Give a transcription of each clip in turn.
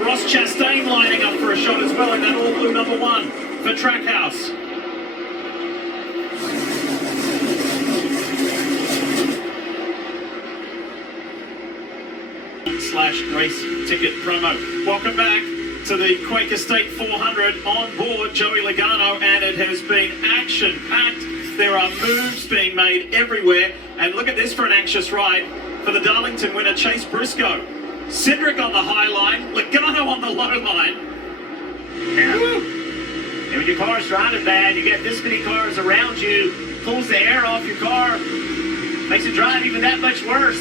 Ross Chastain lining up for a shot as well in that all-blue number 1 for Trackhouse. /race ticket promo. Welcome back to the Quaker State 400 on board Joey Logano, and it has been action-packed. There are moves being made everywhere, and look at this for an anxious ride for the Darlington winner Chase Briscoe. Cindric on the high line, Logano on the low line. Yeah. And when your car's driving bad, you get this many cars around you, pulls the air off your car, makes it drive even that much worse.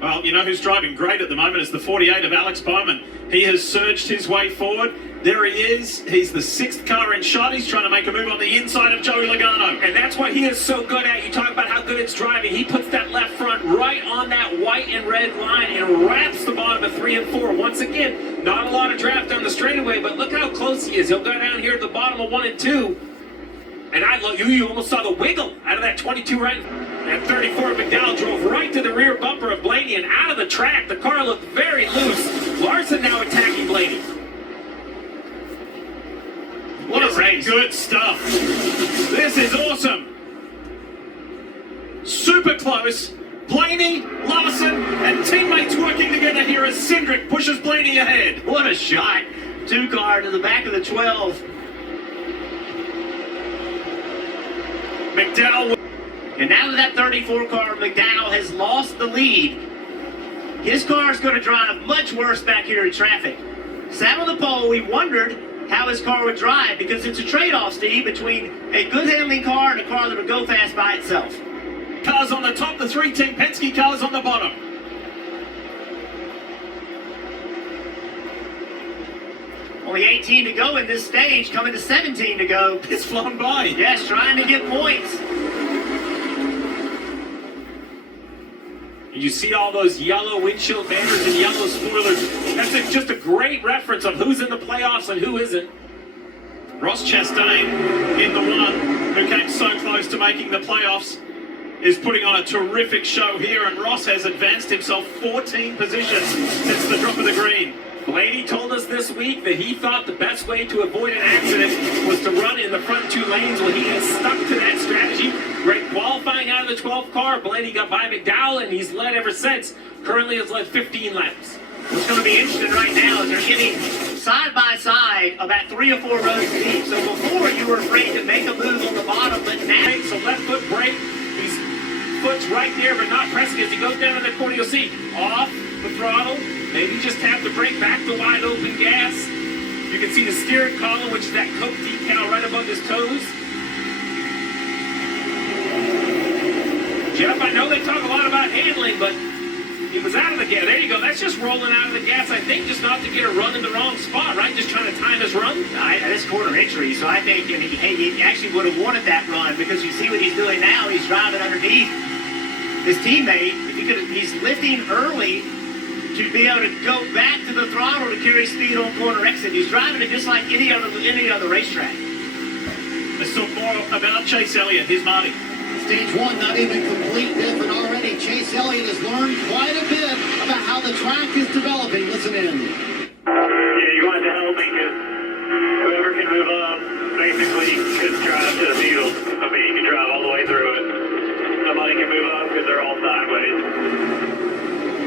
Well, you know who's driving great at the moment is the 48 of Alex Bowman. He has surged his way forward. There he is. He's the 6th car in shot. He's trying to make a move on the inside of Joey Logano. And that's what he is so good at. You talk about how good it's driving. He puts that left front right on that white and red line and wraps the bottom of 3 and 4. Once again, not a lot of draft on the straightaway, but look how close he is. He'll go down here at the bottom of 1 and 2. And you almost saw the wiggle out of that 22 right. That 34 McDowell drove right to the rear bumper of Blaney and out of the track. The car looked very loose. Larson now attacking Blaney. What a race. Good stuff. This is awesome. Super close. Blaney, Larson, and teammates working together here as Cindric pushes Blaney ahead. What a shot. 2 car to the back of the 12. McDowell. And now that 34 car, McDowell has lost the lead. His car is going to drive much worse back here in traffic. Sat on the pole, we wondered how his car would drive because it's a trade-off, Steve, between a good handling car and a car that will go fast by itself. Cars on the top, the 3 Team Penske cars on the bottom. Only 18 to go in this stage, coming to 17 to go. It's flown by. Yes, trying to get points. You see all those yellow windshield banners and yellow spoilers. That's just a great reference of who's in the playoffs and who isn't. Ross Chastain, in the 1 who came so close to making the playoffs, is putting on a terrific show here, and Ross has advanced himself 14 positions since the drop of the green. Blaney told us this week that he thought the best way to avoid an accident was to run in the front 2 lanes. Well, he has stuck to that strategy. Great qualifying out of the 12th car. Blaney got by McDowell, and he's led ever since. Currently has led 15 laps. What's going to be interesting right now is they're getting side by side about 3 or 4 rows deep. So before you were afraid to make a move on the bottom, but now so left foot brake. His foot's right there, but not pressing. As he goes down in the corner, you'll see off the throttle. Maybe just tap the brake back to wide open gas. You can see the steering column, which is that Coke decal right above his toes. Jeff, I know they talk a lot about handling, but he was out of the gas. There you go. That's just rolling out of the gas, I think, just not to get a run in the wrong spot, right? Just trying to time his run. This corner entry, so I think he actually would have wanted that run because you see what he's doing now. He's driving underneath his teammate. He's lifting early to be able to go back to the throttle to carry speed on corner exit. He's driving it just like any other racetrack. Let's talk more about Chase Elliott. Here's Marty. Stage 1 not even complete yet, but already Chase Elliott has learned quite a bit about how the track is developing. Listen in. Yeah, you're going to help me because whoever can move up basically could drive to the field. I mean, you can drive all the way through it. Nobody can move up because they're all sideways.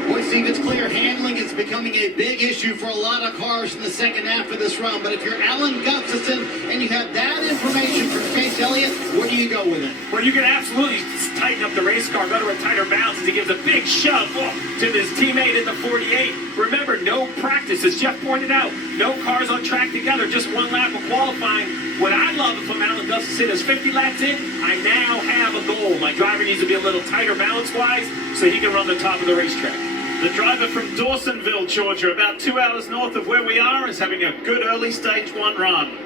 Boy, Steve, it's clear handling is becoming a big issue for a lot of cars in the second half of this run. But if you're Alan Gustafson and you have that information from Chase Elliott, where do you go with it? Well, you can absolutely tighten up the race car, go to a tighter balance as he gives a big shove to his teammate in the 48. Remember, no practice, as Jeff pointed out. No cars on track together, just 1 lap of qualifying. What I love from Alan Gustafson is 50 laps in, I now have a goal. My driver needs to be a little tighter balance-wise so he can run the top of the racetrack. The driver from Dawsonville, Georgia, about 2 hours north of where we are, is having a good early stage 1 run.